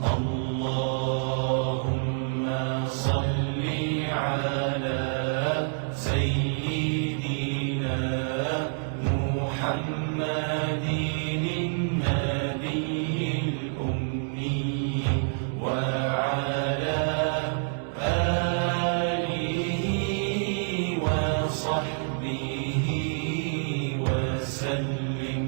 اللهم صل على سيدنا محمد النبي الأمي وعلى آله وصحبه وسلم.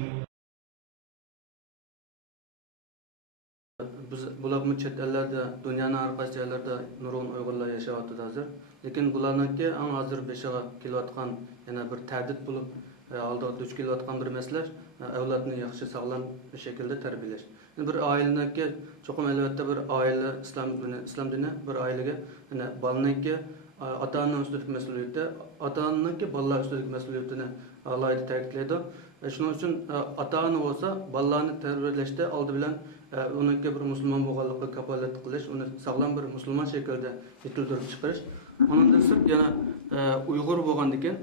Bular chet ellarda, dunyoning har qaysi joylarida nurg'un Uyg'urlar yashayapti hozir. Lekin bularningki eng hozir beshiga kelayotgan yana bir ta'did bo'lib, oldiga duch kelayotgan bir masala avlodni yaxshi sog'lom shaklda tarbiyalash. Bir oilaniki cho'qim albatta bir oila islom dini bir oilaga yana bolaninki ota-onaning ustidagi mas'uliyati, ota-onaninki bolalar ustidagi mas'uliyatini alohida ta'kidlaydi. Shuning uchun ota-ona bo'lsa bolalarni tarbiyalashda oldi bilan uningga bir musulmon bo'lganlikka kafolat qilish, uni sog'lom bir musulmon shaklda yetiltirib chiqarish. Undan so'ng yana Uyg'ur bo'lgandikan,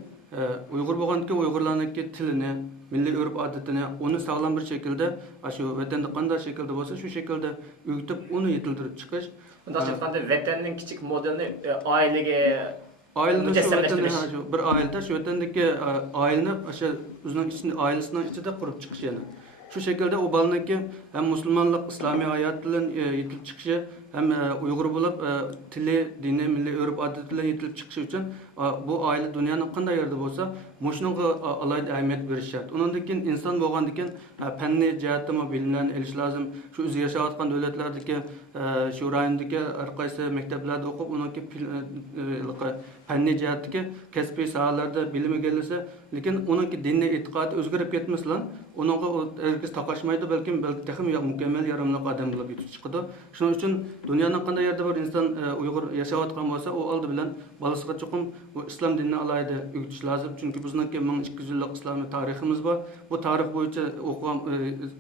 Uyg'urlarning tilini, milliy urf-odatini, uni sog'lom bir shaklda, shu vatanda qanday shaklda bo'lsa, shu shaklda o'rgatib, uni yetiltirib chiqish. Bunday qilganda vatanning kichik modelini oilaga bir oilada shu vatandagi oilani o'sha o'zining ichida oilasining ichida qurib chiqish yana. Shu shaklda u bolaninki ham musulmonlik, islomiy hayot bilan yetilib chiqishi, ham Uyg'ur bo'lib tili, dini, milliy urf-odat bilan yetilib chiqishi uchun bu oila dunyoning qanday yerda bo'lsa, mushunga alohida ahamiyat berish shart. Undan keyin inson bo'lgandan keyin fanniy jihatdan bilimlarni olish lozim. Shu o'zi yashayotgan davlatlardagi shu rayondagi har qaysi maktablarda o'qib, uningki fanniy jihatdagi kasbiy sohalarda bilim egallasa, lekin uningki diniy e'tiqodi o'zgarib ketmasdan, uningga herkes taqashmaydi, balki texim mukammal yaramli odam bo'lib yetib chiqadi. Shuning uchun dunyoning qanday yerda bir inson Uyg'ur yashayotgan bo'lsa, u oldi bilan bolasiga cho'qim bu islom dinini alohida o'rgatish lozim. Chunki bizning 1200 yillik islomiy tariximiz bor. Bu tarix bo'yicha o'qigan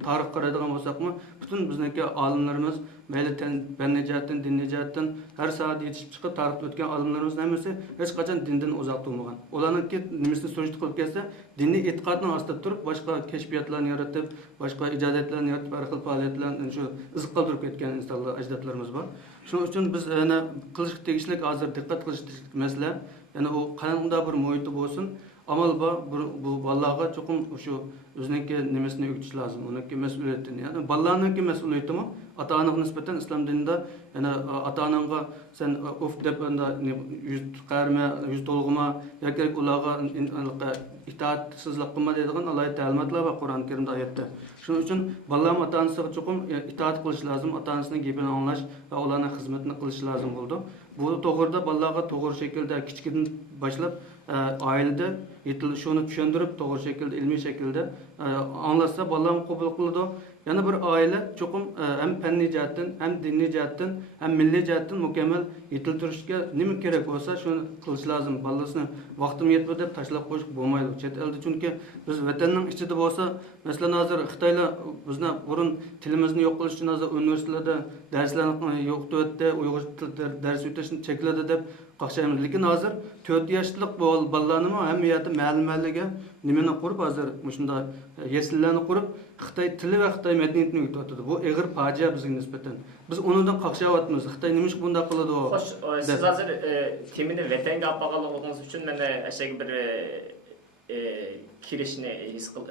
tarix qaraydigan bo'lsakmi, butun bizniki olimlarimiz mayli fanniy jihatdan, diniy jihatdan har soat yetishib chiqib tarixda o'tgan olimlarimiz hammasi hech qachon dindan uzoq turmagan. Ularningki nimasini so'rashdi qilib kelsa, diniy e'tiqodni ostida turib, boshqa kashfiyotlarni yaratib, boshqa ijodiyatlarni yaratib, har xil faoliyatlarni shu izq qoldirib ketgan insonlar, ajdodlarimiz bor. Shuning uchun biz yana qilish tegishli hozir diqqat qilish masala, yana u qanday bir muhiti bo'lsin, amal bor, bu bolalarga cho'qim shu o'ziniki nimasini o'rgatish lozim, uningki mas'uliyatini. Ya'ni bolalarningki mas'uliyatimi ota-onaga nisbatan islom dinida yana ota-onaga sen uf deb yuz qarma, yuz to'lg'ima yoki ularga itoatsizlik qilma deydigan alohida ta'limotlar va Qur'oni Karimda oyatda. Shuning uchun bolalar ota-onasiga cho'qim itoat qilish lozim, ota-onasining gapini anglash va ularning xizmatini qilish lozim bo'ldi. Bu to'g'rida bolalarga to'g'ri shaklda kichikdan boshlab oilada shuni tushuntirib, to'g'ri shaklda, ilmiy shaklda anglatsa bolalar qabul qiladi. Yana bir oila cho'qim ham fanniy jihatdan, ham diniy jihatdan, ham milliy jihatdan mukammal yetiltirishga nima kerak bo'lsa, shuni qilish lozim. Bolasini vaqtim yetmadi deb tashlab qo'yish bo'lmaydi. Chet elda chunki biz vatanning ichida bo'lsa, masalan hozir Xitoylar bizni burun tilimizni yo'q qilish uchun hozir universitetlarda darslarni yo'qotdi, Uyg'ur tilida dars o'tishni chekladi deb qaqshaymiz. Lekin hozir 4 yoshlik bolalarni hamiyati ma'lumotlarga nimani qurib hozir shunda yesillarni qurib Xitoy tili va Xitoy madaniyatini o'rgatadi. Bu og'ir fojia bizga nisbatan. Biz unidan qaqshayapmiz. Xitoy nima uchun bunday qiladi? Xo'sh, siz hozir temini vatanga olib borganligingiz uchun mana ashagi bir kirishni his qil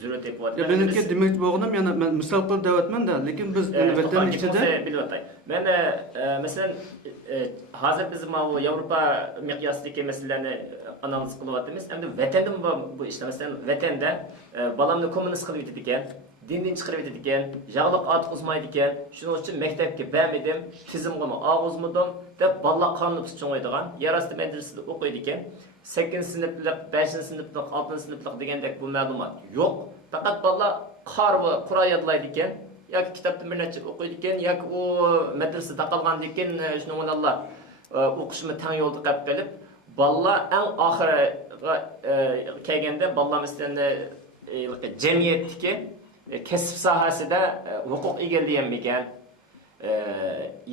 zarurat epyapman. Ya benimki demoqchi bo'lganim, yana men misol qilib deyapman-da, lekin biz vatan ichida bilib o'tay. Men masalan hozir biz bu Yevropa miqyosidagi masalalarni analiz qilyapmiz. Endi vatanda bu ishlar masalan vatanda bolamni kommunist qilib yetdi ekan, dindan chiqarib yetdi ekan, yog'liq ot uzmaydi ekan, shuning uchun maktabga bormadim, tizimga og'izmadim deb bolalar qonun uchun o'ydigan, yarasti madrasada o'qiydi ekan. 8-sinflik, 5-sinflik, 6-sinflik degandek bu ma'lumot yo'q. Faqat bolalar qor va Qur'on yodlaydi ekan, yoki kitobdan bir necha o'qiydi ekan, yoki u madrasada qolgandan keyin shuni o'nallar o'qishni tang yo'lda qilib kelib, bolalar eng oxiriga kelganda bolalar masalan jamiyatdagi kasb sohasida huquq egallayolmagan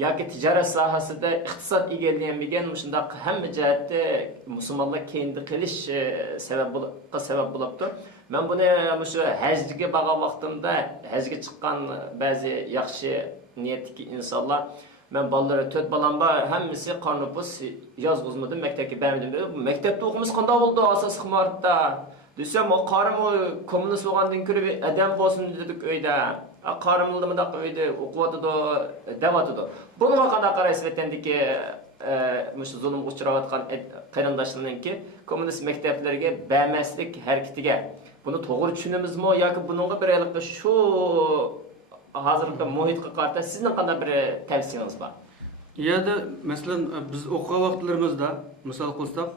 yoki tijorat sohasida iqtisod egallaolmagan shunday hamma jihatda musulmonlar keyinda qilish sabab bo'libdi. Men buni shu hajga borgan vaqtimda hajga chiqqan ba'zi yaxshi niyetdeki insanlar ben balları 4 balam var, hemmisi karnopus yazgızmadım, mektepke bermedim. Mektepte okumuz qanda oldu asas xımartda. Desem o karım o komünist olgandan körü bir adam bolsun dedik öyde. Karımıldı mındaq öyde okuwatıdı, dewatıdı. Bunga qana qaraysiz vatandaki mush zulüm uçurayotgan qarindaşlarınki komünist mekteplerge bermeslik hareketiga. Bunu to'g'ri tushunamizmi yoki buningga bir aniq shu hozirgi muhitga qarata sizning qanday bir tavsiyangiz bor? Ya'da masalan biz o'qigan vaqtlarimizda, misol qilsak,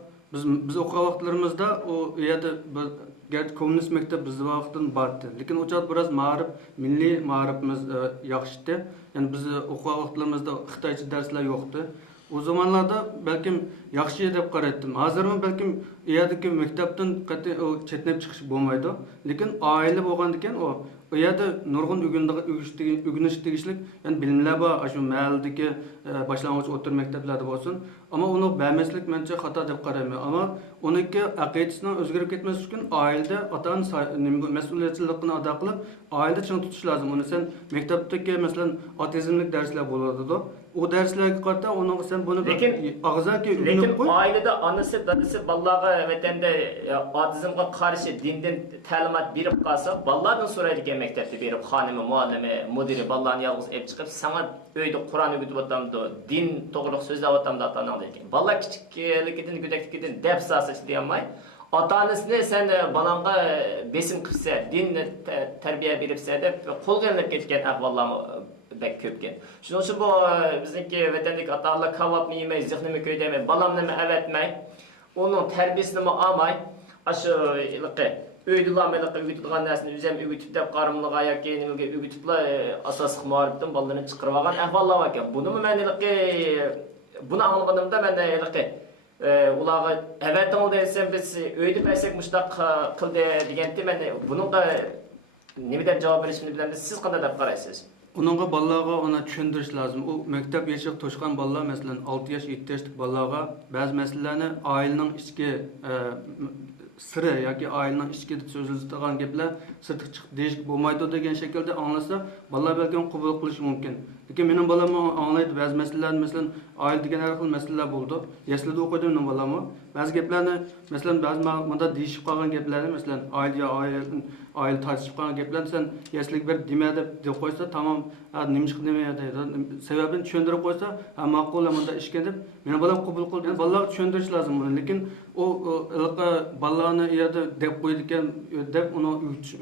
biz o'qigan vaqtlarimizda o ya'da kommunist maktab biz vaqtdan bordi. Lekin o chaq biroz ma'rif, milliy ma'rifimiz yaxshi edi. Ya'ni biz o'qigan vaqtlarimizda Xitoycha darslar yo'qdi. O zamanlarda belki yaxshi deb qaraydim. Hozirmi balkim yerdagi maktabdan qat'iy chetnab chiqish bo'lmaydi. Lekin oila bo'lgandan keyin o yerda nurg'un o'rganish tegishlik, ya'ni bilimlar bor, shu mahallədagi boshlang'ich o'rta maktablarda bo'lsin. Ammo uni bermaslik mencha xato deb qarayman. Ammo uniki aqidasining o'zgarib ketmasi uchun oilada ota-ona mas'uliyatchiligini ado qilib, oilada ching tutish lozim. Uni sen maktabdagi masalan otizmlik darslar bo'ladi. O derslerge qarta onun sen bunu ağzaki lekin oilada onasi dadasi bolalarga vatanda otizmga qarshi dindan ta'limot berib qolsa, bolalardan so'raydigan maktabda berib, xonimi, muallimi, mudiri bolalarni yolg'iz olib chiqib, sana uyda Qur'on o'qitib o'tamdi, din to'g'ri so'zlab o'tamdi ota-ona degan. Bolalar kichikligidan, go'dakligidan deb sasish deyolmay, ota-onasini sen balanga besim qilsa, dinni tarbiya beribsa deb qo'lga olinib ketgan ahvollar bek köpken. Şunun için bu bizdeki vatandaki atalar kavapını yemey, zihnimi köydemey, balamını evetmey, onun terbiyesini almay, aşı ilqi, öydülamı ilqi ügütülgan nesini üzem ügütüp dep qarımlığa yoki nimaga ügütüpla asas xımariptin ballarını çıqırıp algan ahvallar varken. Bunu mu men ilqi, bunu anlaganımda men ilqi, ularga evettin desem biz öydüp ersek muştaq qildi degende men bunun da nima deb javob berishimni bilamiz. Siz qanday deb qaraysiz? Onunğa balalarga ona düşündiriş lazım. O mektep yaşıp toşkan balalar mesela 6 yaş 7 yaşlık balalarga bazı meselelerni ailenin içki sırrı yoki ailenin içki sözülüstügan gepler sırtıq çıkıp değişik bo'lmaydi degan şekilde anlasa balalar belki qabul qilishi mumkin. Lekin mening balam anglaydi bazı meselelerni mesela aile degan har xil meseleler bo'ldi. Yaslida o'qiydi mening balam. Bazı geplarni mesela bazı manda deyishib qolgan geplarni mesela aile tartışıp qolgan geplarni sen yaslik bir dema deb qo'ysa tamam nima chiqdi demaydi. Sababini tushuntirib qo'ysa ma'qul manda ishga deb meni balam qabul qildi. Balalarga tushuntirish lozim buni. Lekin o balalarni yerda deb qo'ydi ekan deb uni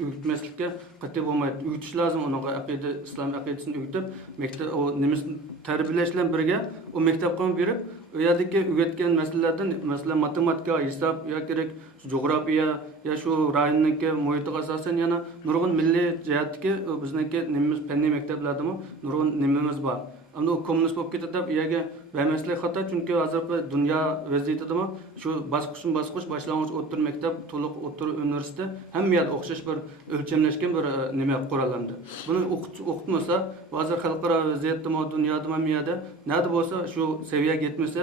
o'gitmaslikka qat'iy bo'lmaydi. O'gitish lozim uni aqida, islom aqidasini o'gitib, maktab o nimasini tarbiyalash bilan birga o maktabga berib, u yerdagi o'rgatgan masalalardan, masalan matematika, hisob yoki kerak jo'g'rafiya ya shu rayonniki muhitiga asosan yana nurg'un milliy jihatdagi bizniki nimamiz fanniy maktablardami nurg'un nimamiz bor. Ammo o kommunist bo'lib ketadi deb uyaga bermaslik xato, chunki hozirgi dunyo vaziyatida shu bosqich boshlang'ich o'rta maktab, to'liq o'rta universitet hamma yerda o'xshash bir o'lchamlashgan bir nima qurollandi. Buni o'qitmasa, hozir xalqaro vaziyatda dunyoda hamma yerda nada bo'lsa shu saviyaga yetmasa,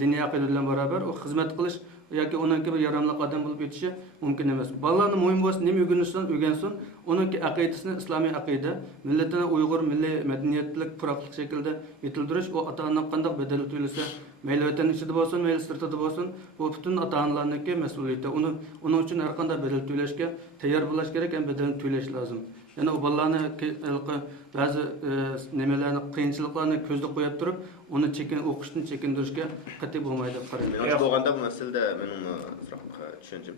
diniy aqida bilan barobar o xizmat qilish yoki uningki bir yaramli qadam bo'lib ketishi mumkin emas. Bolalarni muhim bo'lsa nima o'rgansin, uningki aqidasini islomiy aqida, millatini Uyg'ur milliy madaniyatlik puroqlik shaklda yetildirish, o ota-onaning qanday bedel to'lasa, mayli vatan ichida bo'lsin, mayli sirtida bo'lsin, bu butun ota-onalarningki mas'uliyati. Uning uchun har qanday bedel to'lashga tayyor bo'lish kerak, ham bedelni to'lash lozim. Yani o balalarni bazı nimalarni, qiyinchiliklarni ko'zda qo'yib turib, uni o'qishdan chekindirishga qat'iy bo'lmaydi deb qarayman. Menimcha bo'lganda bu masalada mening tushunchim.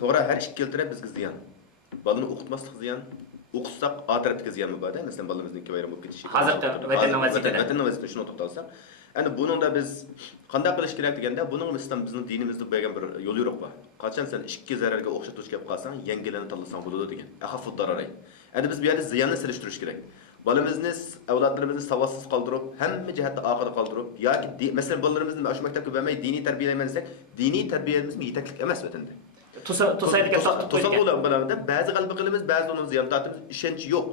To'g'ri, har ish keltirib bizga ziyon. Balani o'qitmaslik ziyon, o'qitsak oxiratga ziyon bo'ladi. Masalan, balamizniki bayram bo'lib ketishi. Hozirda vatanning vazifasi shuni to'xtalsak, yani buningda biz qanday qilish kerak deganda, buning mislan bizning dinimizda bo'lgan bir yo'l yo'q bor. Qachon sen ikki zararga o'xshatish kelib qolsang, yangilarni tanlasang bo'ladi degan. Axafud dararay. Endi biz bu yerda ziyonni silishtirish kerak. Balamizni, avlodlarimizni savodsiz qoldirib, hamma jihatda oxirda qoldirib, yoki masalan bolalarimizni shu maktabga bermay diniy tarbiyalayman desak, diniy tarbiyamiz yetaklik emas vatanda. Tosaydigan bilan ba'zi qalbi qilimiz, ba'zi uni ziyon tortimiz, ishonch yo'q.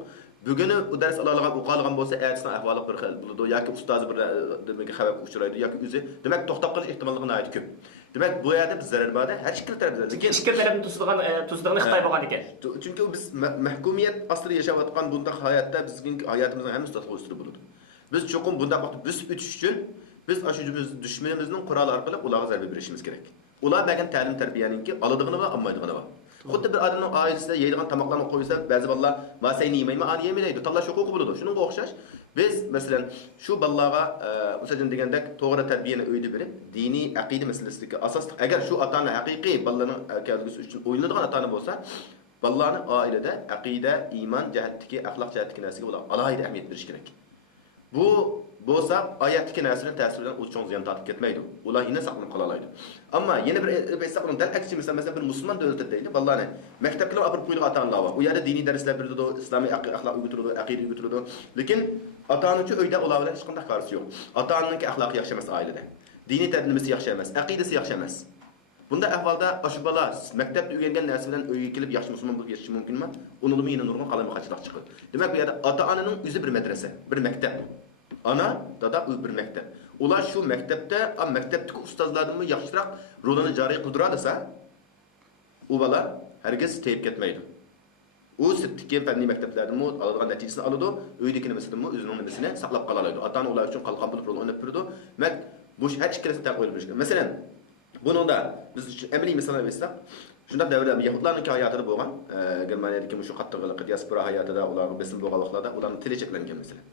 Bugünü bu ders alagan, o'qalgan bo'lsa, ertasidan ahvoli bir xil bo'ladi yoki ustozi bir demak xabar uchraydi yoki o'zi demak to'xtab qolish ehtimolligini aytib ko'p. Demak, bu yerda biz zarar borda, har ikki taraf zarar. Lekin ikki tarafni tuzdig'ini Xitoy bo'lgan ekan. chunki biz mahkumiyat ostida yashayotgan bundaq hayotda bizning hayotimizning hammasi to'xtab o'stirib bo'ladi. Biz cho'qim bundaq vaqtda bosib o'tish uchun biz ashujimiz dushmanimizning quroli orqali ularga zarba berishimiz kerak. Ular bergan ta'lim tarbiyaninki oladig'ini va olmaydig'ini bor. Xuddi bir odamning oilasida yeydigan tomoqlarni qo'ysa, ba'zi bolalar "Masayni yemaymi, ani yemaydi" tanlash huquqi bo'ladi. Shunga o'xshash biz masalan shu bolalarga o'shadan degandek to'g'ri tarbiyani uyda berib, diniy aqida masalasidagi asosli agar shu ota-ona haqiqiy bolalarning kelgusi uchun o'ylanadigan ota-ona bo'lsa, bolalarni oilada aqida, iymon jihatdagi, axloq jihatdagi narsaga ular alohida ahamiyat berish kerak. Bu bo'lsa oyatdagi narsaning ta'siridan u cho'ng ziyon tortib ketmaydi. Ular yana saqlanib qola oladi. Ammo yana bir saqlanib dal aksi masalan bir musulmon davlatida deydi, bolalarni maktabga olib qo'ygan ota-onalar bor. U yerda diniy darslar beradi, islomiy axloq o'rgatiladi, aqida o'rgatiladi. Lekin ota-ona uchun uyda ular bilan hech qanday qarshi yo'q. Ota-onaning axloqi yaxshi emas oilada. Diniy tarbiyasi yaxshi emas, aqidasi yaxshi emas. Bunda ahvolda o'sha bola maktabda o'rgangan narsa bilan uyga kelib yaxshi musulmon bo'lib yashashi mumkinmi? Uningmi yana nurg'un qalama-qachilik chiqadi. Demak, bu yerda ota-onaning o'zi bir madrasa, bir maktab. Ana, dada bir maktab. Ular shu maktabda, maktabdagi ustozlardan yaxshiroq rolini joriy qildirsa, u bola hargiz teyib ketmaydi. U sirtdagi fanniy maktablardan oladigan natijasini oladi, uydagi nimasini o'zining nimasini saqlab qola oladi. Ota-ona ular uchun qalqon bo'lib rol o'ynab turadi. Mak bu hech ikkilasi taq o'ylab bilish. Masalan, buningda biz amaliy misollar bersak, shunda davrda yahudlarning hayotida bo'lgan, Germaniyadagi shu qattiqlik diaspora hayotida ularning besim bo'lgan vaqtlarda ularning tili cheklangan masalan.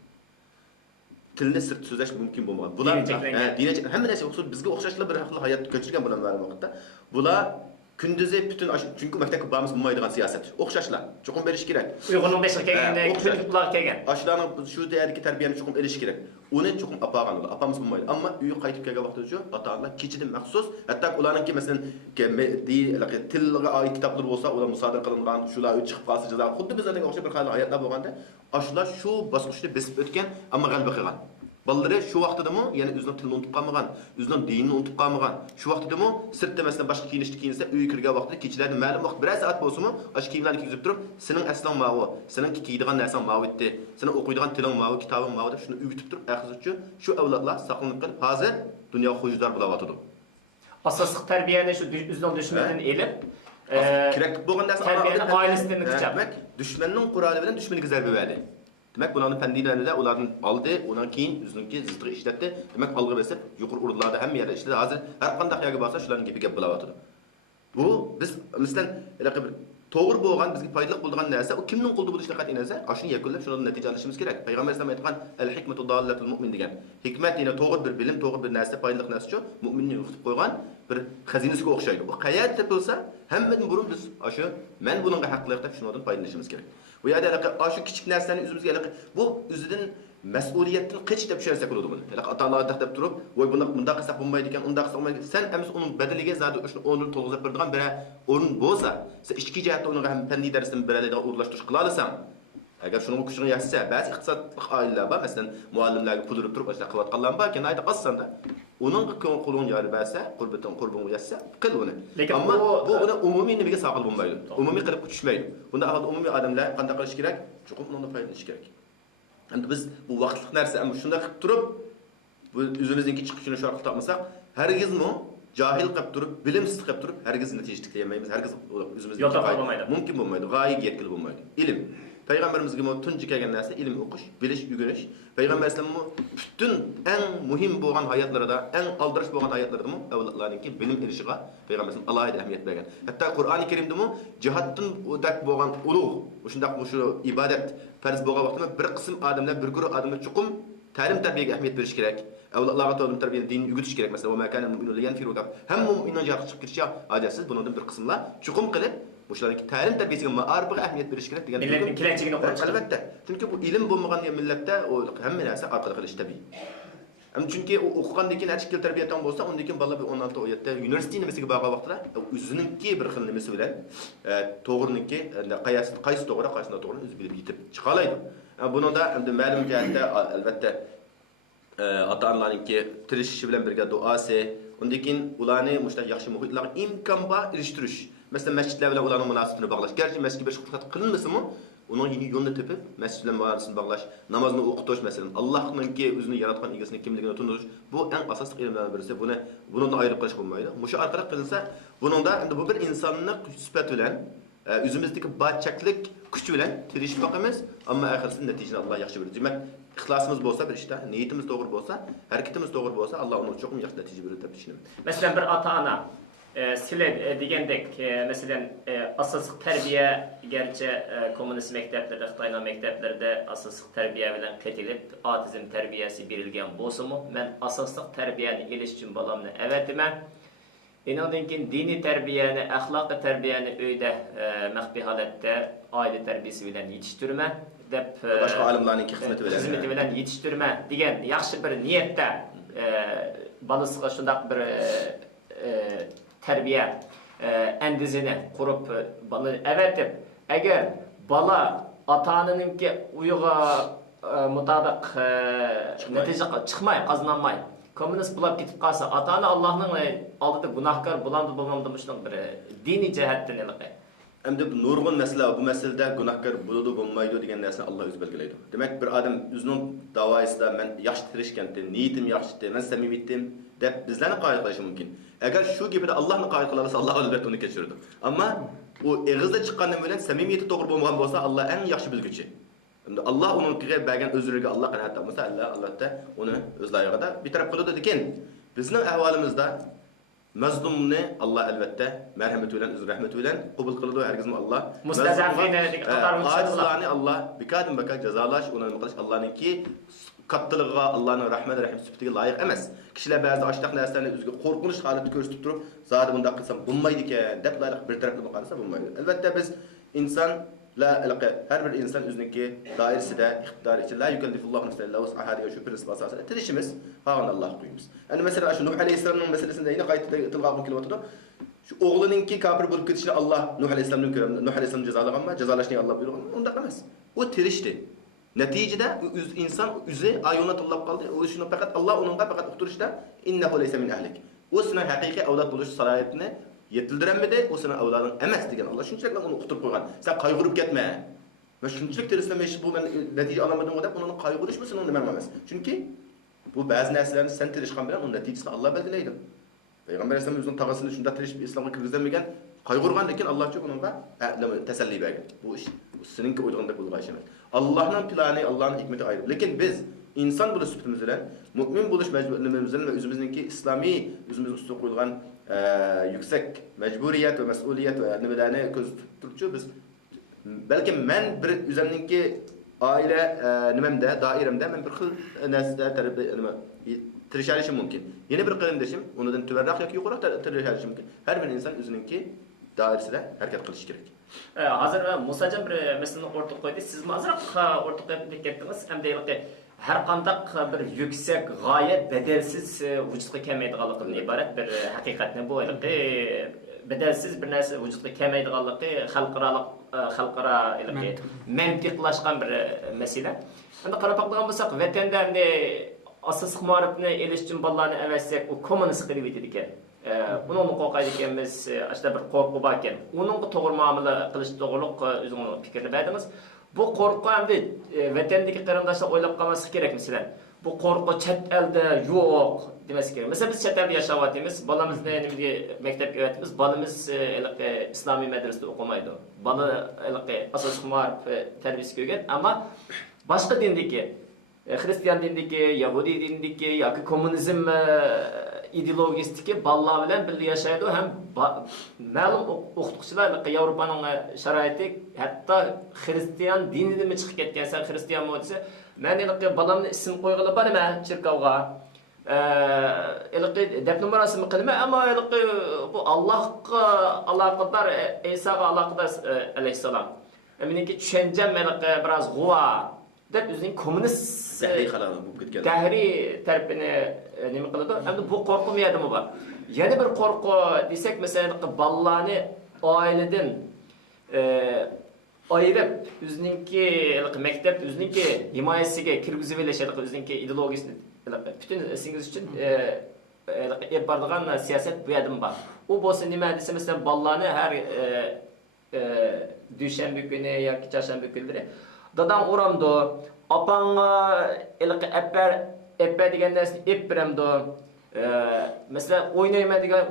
Tilni sirt so'zlash mumkin bo'lmagan. Bular dini hamma narsa o'xshab bizga o'xshashlar bir xil hayot kechirgan bular vaqtda. Bular kunduzi butun chunki maktabga boramiz bo'lmaydigan siyosat. O'xshashlar. Chuqur berish kerak. Uyg'urning beshiga kelganda kundular kelgan. Ashlarning shu derdagi tarbiyani chuqur elish kerak. Uni chuqur apagan ular. Apamiz bo'lmaydi. Ammo uyga qaytib kelgan vaqtda shu ota-onalar kechidan maxsus, hatto ularningki masalan tilga oid kitoblar bo'lsa, ular musodara qilingan, shular chiqib qolsa jazo. Xuddi bizlarga o'xshab bir xil hayotlar bo'lganda, ashlar shu bosqichni besib o'tgan, ammo g'alaba qilgan. Balları şu vaqtidami, ya'ni o'zining tilini unutib qolmagan, o'zining dinini unutib qolmagan. Shu vaqtidami sirtda masalan boshqa kiyinishni kiyinsa, uyga kirgan vaqtida kechlarda ma'lum vaqt 1 soat bo'lsa-mu, ash kiyimlarni kiyib turib, sening aslan ma'vo, sening kiydigan narsan ma'vo etdi, sening o'qiydigan tiling ma'vo, kitobing ma'vo deb shuni uyutib turib, axir shu avlodlar saqlanib qolib, hozir dunyo xo'jidor bo'layotdi. Asosliq tarbiyani shu o'zining dushmanidan elib, kerak bo'lgan narsa oilasidan kechab, dushmanning quroli bilan dushmaniga zarba berdi. Demek bularning fannilarida ularni oldi, undan keyin o'ziniki zidri ishlatdi. Demak, alg'i besib, yuqori o'rinlarda hamma yerda ishladi. Hozir har qanday yerga borsa, shularning gapi gap bo'layotdi. Bu biz masalan, to'g'ri bo'lgan, bizga foydali bo'lgan narsa, u kimning qo'lida bo'lishini qat'iy nazar, ashuni yakunlab shundan natija olishimiz kerak. Payg'ambar sollallohu alayhi vasallam aytgan al-hikmatu dallatul mu'min degan. Hikmat yana to'g'ri bir bilim, to'g'ri bir narsa, foydali narsa uchun mu'minni yo'qotib qo'ygan bir xazinasiga o'xshaydi. U qayerda topilsa, hammadan burun biz shu men buningga haqliq deb shundan foydalanishimiz kerak. Bu yerda shu kichik narsani o'zimizga bu o'zidan mas'uliyatdan qech deb tushunsa bo'ladi buni. Ota-onalar deb turib, "Voy bunda qilsak bo'lmaydi ekan, unda qilsak bo'lmaydi." Sen emas uning badaliga zodi o'shni o'rnini to'lg'izib beradigan bir o'rin bo'lsa, sen ichki jihatda uni ham fanniy darsdan beradigan o'rlashtirish qila olasan. Agar shuni kuchini yashsa, ba'zi iqtisodli oilalar bor, masalan, muallimlarga pul urib turib o'sha qilayotganlar bor, keyin aytib qolsanda, uning qo'lini yorib bersa, qurbini yashsa, qil uni. Ammo bu uni umumiy nimaga saqil bo'lmaydi. Umumiy qilib tushmaydi. Bunda aholi umumiy odamlar qanday qilish kerak? Chuqur undan foydalanish kerak. Endi biz bu vaqtlik narsa, ammo shunda qilib turib, bu o'zimizningki chiqishini shu orqali topmasak, hargizmi jahil qilib turib, bilimsiz qilib turib, hargiz natija tiklaymaymiz. Hargiz o'zimizga mumkin bo'lmaydi. G'oyaga yetkazib bo'lmaydi. Ilm Peygamberimizga tunji kelgan narsa ilm o'qish, bilish, o'rganish. Payg'ambar vasallam butun eng muhim bo'lgan hayotlarida, eng aldirish bo'lgan hayotlarida avlodlarningki bilim erishiga Payg'ambar vasallam alohida ahamiyat bergan. Hatto Qur'oni Karimda jihatdan o'dak bo'lgan ulug', o'shundaq shu ibodat farz bo'lgan vaqtda bir qism odamlar, bir guruh odamlar chuqum ta'lim tarbiyaga ahamiyat berish kerak. Avlodlarga ta'lim tarbiyani dinni o'rgatish kerak. Masalan, "Va makana mu'minun yanfiru" deb hamma mu'minlar jihatga chiqib ketishga ojatsiz. Bundan bir qismlar chuqum qilib o'shalarga ta'lim tarbiyasiga ma'arifiga ahamiyat berish kerak degan. Millatning kelayotchigini qo'rish. Albatta. Chunki bu ilm bo'lmagan millatda u hamma narsa orqali qilish tabiiy. Chunki u o'qigandan keyin achchiq tarbiyatan bo'lsa, undan keyin bola 16-17 da universitet nimasiga borgan vaqtida o'zininki bir xil nimasi bilan to'g'riniki, qaysi to'g'ri, qaysi noto'g'ri o'zi bilib yetib chiqa oladi. Buningda endi ma'lum jihatda albatta ota-onalarningki tirishishi bilan birga duosi, undan keyin ularni mushta yaxshi muhitlarga imkon bor erishtirish. Mesela masjidlar bilan ularning munosabatini bog'lash. Garchi masjidga bir fursat qilinmasa-mu, onun yeni yolunu tepip mescid bilan muamelesini bağlash, namazını o'qitish masalan, Allohninki o'zini yaratgan egasini kimligini tushunish, bu eng asosiy ilmlardan birisi. Buni ayirib qilish bo'lmaydi. Mushu orqali qilinsa, buningda endi bu bir insonning sifat bilan o'zimizdagi barchaklik kuch bilan tirishib boqamiz, ammo oxirsida natijani Alloh yaxshi biladi. Demak, ixlosimiz bo'lsa bir ishda, niyatimiz to'g'ri bo'lsa, harakatimiz to'g'ri bo'lsa, Alloh uni cho'qim yaxshi natija beradi deb tushunaman. Masalan bir ota-ona sizlar degandek, masalan asosiy tarbiya gerçi komünist maktablarda, Xitoyning maktablarida asosiy tarbiya bilan ketilib, otizm tarbiyasi berilgan bo'lsa-mu, men asosiy tarbiyani elish uchun bolamni avatiman. Inandan keyin diniy tarbiyani, axloqiy tarbiyani uyda maxfiy holatda oila tarbiyasi bilan yetishtirman deb boshqa olimlarning xizmati bilan yetishtirman degan yaxshi bir niyatda balasiga shundaq bir tarbiya andizini qurib buni avatib, agar bola ota-onaninki uyga mutobiq natija chiqmay, qozonolmay, kommunist bo'lib ketib qolsa, ota-ona Allohning oldida gunohkor bo'lamdi, bo'lmamdi shuning bir diniy jihatdan ilqi. Endi bu nurg'un masala, bu masalada gunohkor bo'ladi, bo'lmaydi degan narsani Alloh o'zi belgilaydi. Demak, bir odam o'zining da'voisida men yaxshi tirishgandim, niyatim yaxshi, men samimiyatdim deb bizlarni qoyil qilishi mumkin. Agar shu gapida Allohni qoyil qila olsa, Alloh albatta uni kechiradi. Ammo u eg'izda chiqqani bilan samimiyati to'g'ri bo'lmagan bo'lsa, Alloh eng yaxshi bilguchi. Endi Alloh uning bergan o'zlariga Alloh qanoat qilmasa, albatta uni o'z loyig'ida bitirib qo'yadi ekan. Bizning ahvolimizda mazlumni Alloh albatta marhamati bilan, o'z rahmati bilan qabul qiladi. Hargizmi Alloh mustazafina qatarni Alloh bikadim baka jazolash, uni qilish Allohninki kattiligiga, Allohning rahmat rahim sifatiga loyiq emas. Kishilar ba'zi ashtaq narsalarni o'ziga qo'rqinish holatda ko'rsatib turib, zodi bunday qilsam bo'lmaydi ekan deb bir tarafga qarasa bo'lmaydi. Albatta biz inson har bir inson o'ziniki doirasida, iqtidor ichida la yukallifullohu nafsan illa wus'aha degan shu prinsip asosida tirishimiz, qolgan Alloh qo'yimiz. Endi masalan shu Nuh alayhisolamning masalasida yana qayta tilga kelyapti. Shu o'g'lininki kafir bo'lib ketishini Alloh Nuh alayhisolamning Nuh alayhisolam jazolaganmi? Jazolashni Alloh buyurgan. Unda emas. U tirishdi. Natijada inson o'zi ayolni tanlab qoldi. O shuni faqat Alloh uningga faqat uqtirishda innahu laysa min ahlik. O seni haqiqiy avlod bo'lish salohiyatini yetildiranmidi, o seni avloding emas degan Alloh shunchalik uni uqtirib qo'ygan. Sen qayg'urib ketma. Va shunchalik tirishlamay bu men natija olamadim deb uni qayg'urishmisan uni nima emas. Chunki bu ba'zi narsalarni sen tirishgan bilan uni natijasini Alloh belgilaydi. Payg'ambar alayhisalom o'zining tog'asini shunda tirishib islomga kirgizmagan, qayg'urgan lekin Alloh uchun uningga tasalli bergan. Bu ish seninki o'ylaganda bo'lgan emas. Allohning plani, Allohning hikmati ayrı. Lekin biz inson bo'lish sifatimiz bilan mu'min bo'lish majburiyatimiz bilan o'zimizningki islomiy o'zimiz ustiga qo'yilgan yuksak majburiyat va mas'uliyat va nimalarni ko'z turibchi biz balki men bir o'zimningki oila nimamda, doiramda men bir xil narsa tarbiya nima tirishishim mumkin. Yana bir qarindashim undan tuvarroq yoki yuqori tirishishim mumkin. Har bir inson o'ziningki doirasida harakat qilish kerak. Hozir Musajon bir masalani o'rtaga qo'ydi. Siz mazroq o'rtaga qo'yib ketdingiz. Hamda har qanday bir yuksak g'oyat bedelsiz vujudga kelmaydiganligidan iborat bir haqiqatni bu bedelsiz bir narsa vujudga kelmaydiganligi xalqaro mantiqlashgan bir masala. Endi qarab qo'ygan bo'lsak, vatanda endi asosiy ma'rifni elish uchun bolalarni avaysak, u kommunist qilib yetadi ekan. Bunun qo'rqaydi ekanmiz, ashta bir qo'rquv bor ekan. Uningga to'g'ri muomala qilish to'g'riliq o'zingizning fikrini berdingiz. Bu qo'rquv endi vatandagi qarindoshlar o'ylab qolmaslik kerak masalan. Bu qo'rquv chet elda yo'q demas kerak. Masalan biz chet elda yashayapmiz, bolamizni nimaga maktabga yo'yapmiz, bolamiz islomiy madrasada o'qimaydi. Bola asosiy ma'rif tarbiyasi ko'rgan, ammo boshqa dindagi Hristiyan dinidagi, Yahudi dinidagi yoki kommunizm ideologiyasidagi bolalar bilan birga yashaydi ham ma'lum o'qituvchilar Yevropaning sharoiti hatto Hristiyan dinidan chiqib ketgansa, Hristiyan modisi men bolamni ism qo'yg'ili borma cherkovga. Dafn marosimi qilma, ammo bu Allohga aloqador, Isoga aloqador alayhissalom. Meniki tushunjam biroz g'uva deb o'zining kommunist tahriy tarafini nima qiladi? Endi bu qo'rquv miyadimi bor? Yana bir qo'rquv desak, masalan, bolalarni oiladan ayirib, o'zininki maktab o'zininki himoyasiga kirgizib olishadi, o'zininki ideologiyasini butun singiz uchun ep boradigan siyosat bu yerdan bor. U bo'lsa nima desa, masalan, bolalarni har düşenbe günü yoki çarşamba günleri dadam uramdı. Apanga ilqi epper degan narsani ep beramdi. Mesela oynayman degan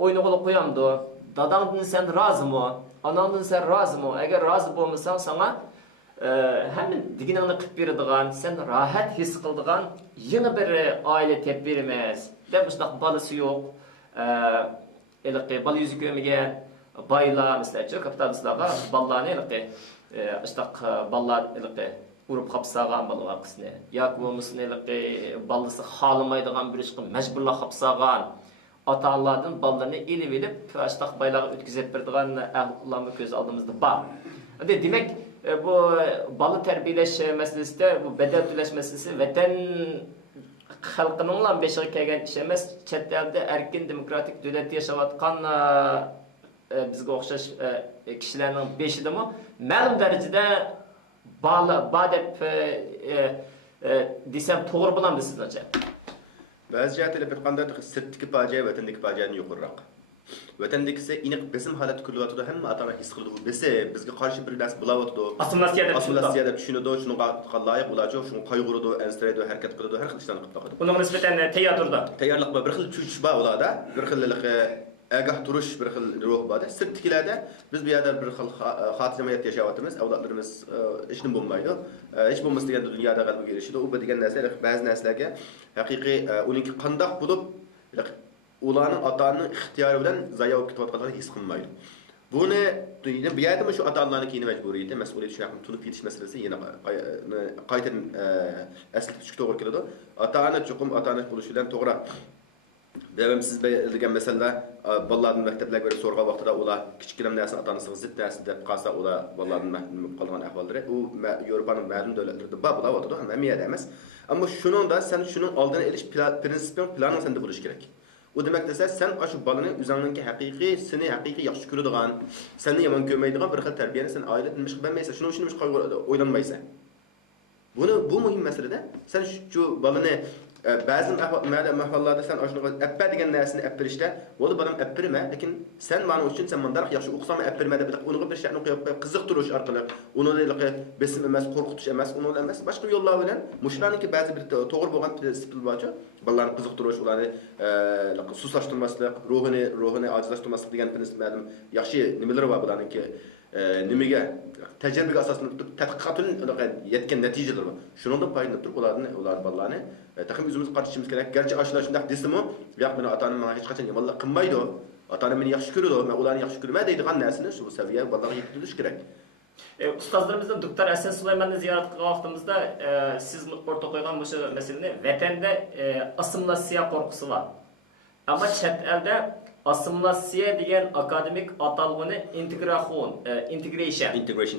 o'yinni qo'yamdi. Dadangdan sen rozimi? Anangdan sen rozimi? Agar rozi bo'lmasang sana hamma diginingni qilib beradigan, sen rohat his qiladigan yana bir oila tep beramiz. Deb shunday bolasi yo'q. Ilqi bola yuzi ko'rmagan baylar mesela çok kapitalistlarga ballarni ilqi ishtaq ballar ilqi urib qapsagan balalar qisni yoki bo'lmasın ilqi balasi xolamaydigan bir ishga majburlab qapsagan ota-onalardan ballarni elib ishtaq baylarga o'tkazib beradigan ahvollarni ko'z oldimizda bor. Demak bu bola tarbiyalash masalasida bu badal to'lash masalasi vatan xalqininglar beshiga kelgan ish emas, chet elda erkin demokratik davlatda yashayotgan bizga o'xshash kishilarning beshidami ma'lum darajada ba deb desam to'g'ri bo'ladimi sizlarcha? Ba'zi jihatlarda bir qanday sirtdagi fojia vatandagi fojiadan yuqoriroq. Vatandagisi aniq besim holati kulyotdi, hamma ota-ona his qildi. Bizga qarshi bir narsa bo'layotdi. Assimilyatsiya deb tushunadi, shunga loyiq bo'ladi, shunga qayg'uradi, ansiraydi, harakat qiladi, har xil ishlarni qilib taqadi. Bunga nisbatan tayyordir. Tayyorlik bir xil cho'chish bor ularda, bir xil agah turish bir xil ruh bor. Sirtdagilarda biz bu yerda bir xil xotirjamlikda yashayapmiz, avlodlarimiz ishni bo'lmaydi. Hech bo'lmasa degan dunyoda g'alaba erishadi. U degan narsa ba'zi narsalarga haqiqiy uninki qandoq bo'lib ularning ota-onaning ixtiyori bilan zayo bo'lib ketayotganligini his qilmaydi. Buni bu yerda shu ota-onalarning keyini majburiyati, mas'uliyati shu haqida tunib ketish masalasi yana qaytadan asli tushga to'g'ri keladi. Ota-ona chuqum ota-ona bo'lish bilan to'g'ri. Devamlı siz degan masalalar bolalarning maktablarga berib so'rgan vaqtida ular kichkina narsani ota-onasiga zid narsa deb qolsa, ular bolalarning mahrum qolgan ahvollari u Yevropaning ma'lum davlatlarida bor bo'layotdi, hamma yerda emas. Ammo shuningda sen shuning oldini olish prinsipin planing senda bo'lishi kerak. U demak desa sen shu bolaning o'zingizning haqiqiy, seni haqiqiy yaxshi ko'radigan, seni yomon ko'rmaydigan bir xil tarbiyani sen oiladan nima qilmaysan, shuning uchun o'ylanmaysan. Bu muhim masalada sen shu bolani ba'zi mahallarda sen aşını appa degan narsani appirishda, "Bo'ldi bolam appirma, lekin sen meni uchun sen mendan yaxshi o'qisam appirma" deb uni bir shayni qo'yib qiziqtirish orqali, uni besim emas, qo'rqitish emas, uni emas, boshqa yo'llar bilan mushlarniki ba'zi bir to'g'ri bo'lgan prinsip bo'yicha bolalarni qiziqtirish, ularni susashtirmaslik, ruhini ojizlashtirmaslik degan prinsip ma'lum yaxshi nimalar bor bularniki nimaga tajribaga asoslanib tadqiqotdan yetgan natijalar bor. Shuningdan foydalanib turib ular bolalarni taxmin o'zimiz qarashimiz kerak. Garchi ashlar shunday desimi, yo'q meni ota-onam hech qachon yomonlik qilmaydi. Ota-onam meni yaxshi ko'radi, men ularni yaxshi ko'rmayman deydigan narsani shu saviyaga bolalarga yetkazilish kerak. Ustozlarimizdan Doktor Asan Sulaymonni ziyorat qilgan vaqtimizda siz o'rta qo'ygan bu masalani vatanda assimilyatsiya qo'rqusi bor. Ammo chet elda assimilyatsiya degan akademik atalg'ini integration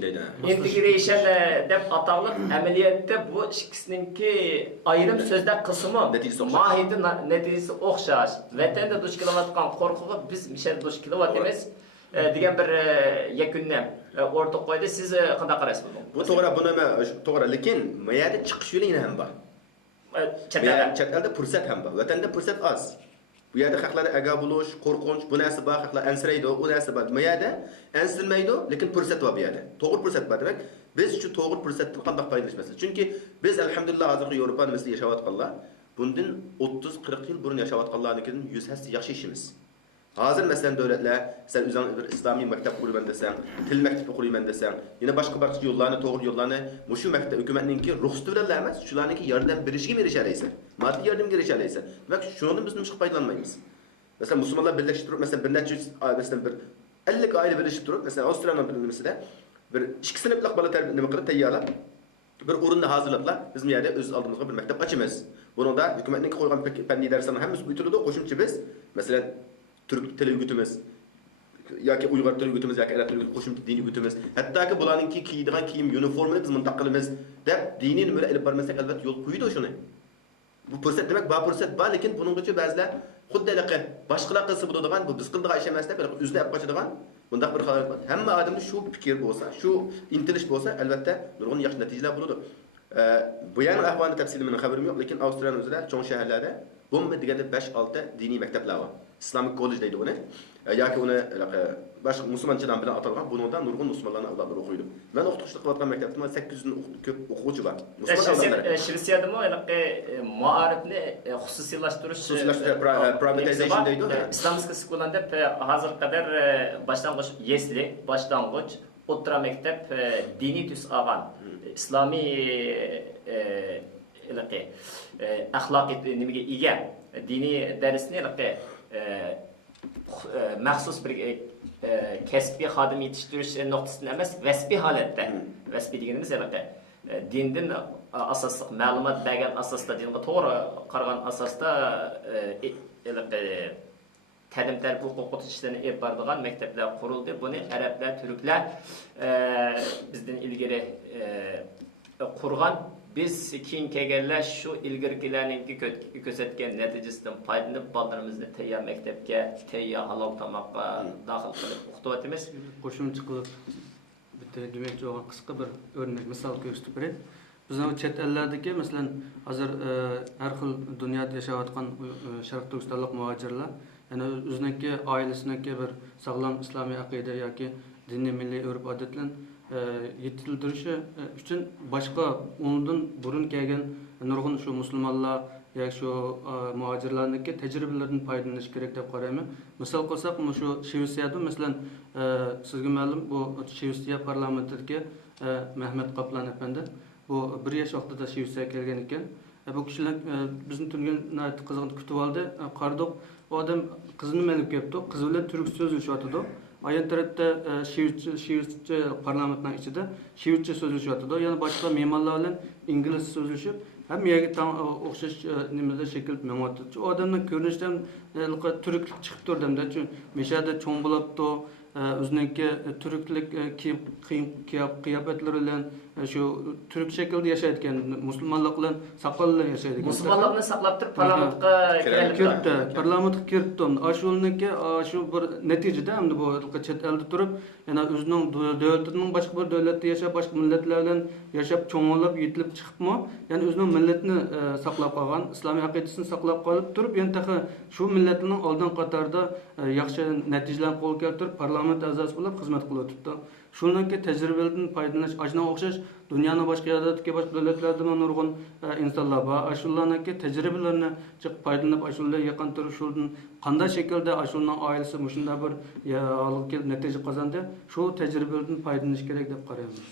deydi. Integration deb atalib, amaliyotda bu ikkisiningki ayrim so'zlar qismi mohiyati natijasi o'xshash. Vatanda duch kelayotgan qo'rquvi biz mishal duch kelyapmiz degan bir yakunni o'rta qo'ydi. Siz qanday qaraysiz buni? Bu to'g'ri, buni to'g'ri, lekin bu yerda chiqish yo'li ham bor. Chet elda fursat ham bor. Vatanda fursat oz. Bu yerda haqlar aga bo'lish, qo'rqinch, bu narsa bor, haqlar ansiraydi, u narsa bor. Bu yerda ansirmaydi, lekin fursat bor bu yerda. To'g'ri fursat bor demak, biz shu to'g'ri fursatdan qanday foydalanishimiz? Chunki biz alhamdulillah hozirgi Yevropada misli yashayotganlar, bundan 30-40 yil burun yashayotganlarnikidan 100 hassa yaxshi ishimiz. Hozir masalan davlatlar sen o'zing bir islomiy maktab quraman desang, til maktabi quraman desang, yana boshqa yo'llarni, to'g'ri yo'llarni mushu maktab hukumatninki ruxsati bilan emas, shularniki yordam berishiga erishalaysan. Moddiy yordamga erishalaysan. Demak, shundan biz nima foydalanmaymiz. Masalan, musulmonlar birlashib turib, masalan, bir necha masalan bir 50 oila birlashib turib, masalan, Avstriyaning bir nimasida bir 2 sinflik bola nima qilib tayyorlab, bir o'rinda hozirlablar, biz bu yerda o'z oldimizga bir maktab ochamiz. Buningda hukumatning qo'ygan fanniy darslarni hammasi bitirdi, qo'shimcha biz, masalan, Türk tili o'rgatamiz yoki Uyg'ur tili o'rgatamiz yoki arab tili qo'shimcha diniy o'rgatamiz. Hattoki bularningki kiyadigan kiyim uniformini biz muntaq qilamiz deb diniy nimalar olib bormasak albatta yo'l qo'ydi shuni. Bu fursat demak, bu fursat bor, lekin buninggacha ba'zilar xuddalaqi boshqalar qilsa bo'ladigan, bu biz qildigan ish emas deb o'zini olib qochadigan bundaq bir holat bor. Hamma odamda shu fikr bo'lsa, shu intilish bo'lsa, albatta nurg'un yaxshi natijalar bo'ladi. Bu yana ahvolni tafsili men xabarim yo'q, lekin Avstriyaning o'zida cho'ng shaharlarda bomba deganda 5-6 diniy maktablar bor. Islamic college deydi uni. yoki uni boshqa musulmonchadan bilan atalgan buningda nurg'un musulmonlarni avlodlari o'qiydi. Men o'qituvchilik qilayotgan maktabda 800 dan ko'p o'quvchi bor. Musulmon avlodlari. Shvetsiyadami muarifni xususiylashtirish privatization deydi. İslamskiy skolan deb hozir qadar boshlang'ich yesli, boshlang'ich, o'rta maktab diniy tus olgan islomiy axloqiy nimaga ega diniy darsni maxsus bir kasbiy xodim yetishtirish nuqtasidan emas, vasfiy holatda. Vasfiy deganimiz dindan asosli ma'lumot bergan asosda, dinga to'g'ri qaragan asosda ta'lim-tarbiya huquq ishlarini olib boradigan maktablar qurildi. Buni arablar, turklar bizdan ilgari qurgan. Biz keyin kelganlar shu ilgirgilarning ko'rsatgan natijasidan foydalanib bolalarimizni tayyor maktabga, tayyor halol tomoqqa daxil qilib o'qityapmiz. Qo'shimcha qilib bitta demoqchi bo'lgan qisqa bir o'rnak misol ko'rsatib beray. Bizning chet ellardagi, masalan, hozir har xil dunyoda yashayotgan Sharq Turkistonlik muhojirlar, ya'ni o'ziniki oilasiniki bir sog'lom islomiy aqida yoki diniy milliy urf-odatlarni yetildirishi uchun boshqa undan burun kelgan nurg'un shu musulmonlar yoki shu muhojirlarniki tajribalaridan foydalanish kerak deb qarayman. Misol qilsak, shu Shvetsiyada masalan sizga ma'lum bu Shvetsiya parlamentidagi Mehmet Kaplan efendi bu 1 yosh vaqtida Shvetsiyaga kelgan ekan. Bu kishilar bizni turgan qiziqni kutib oldi. Qardoq u odam qizini melib kelibdi. Qizi bilan turkcha so'zlashyotdi. Ayın tarafda Şivitçe parlamentinin içinde Şivitçe sözleşiyordu. Yani başka mimarlarla İngiliz sözleşip hem yerge tam okşaş nimede şekil memnundu. O adamın görünüşten Türk çıkıp durdu da çünkü meşede çoğun bulaptı. Özneki Türklik kıyafetleriyle şu Türk şekilde yaşayırken Müslümanlıkla saklanırlar yaşayırken. Müslümanlıkla saklaptır parlamentga kirdi. Parlamentga kirdi. Aşulniki şu bir neticede hem de bu chet elde durup yani özünün devletinin başka bir devlette yaşayıp başka milletlerle yaşayıp çoğunlup yetilip çıkıpmı yani özünün milletini saklap kalgan, İslami akidesini saklap kalıp durup yani şu milletinin aldan qatarda yaxşı neticeler kol keltirip parlament azası bulup hizmet kılıp tuttu. Şununki tecrübelerden faydalanish ajna o'xshash dunyoning boshqa yerlardagi boshqa davlatlarda nurg'un insonlar bor. Ashullarniki tecrübelerini chiqib foydalanib ashullar yaqin turib shundan qanday shaklda ashulning oilasi shunday bir natija qozondi. Shu tecrübelerden foydalanish kerak deb qarayman.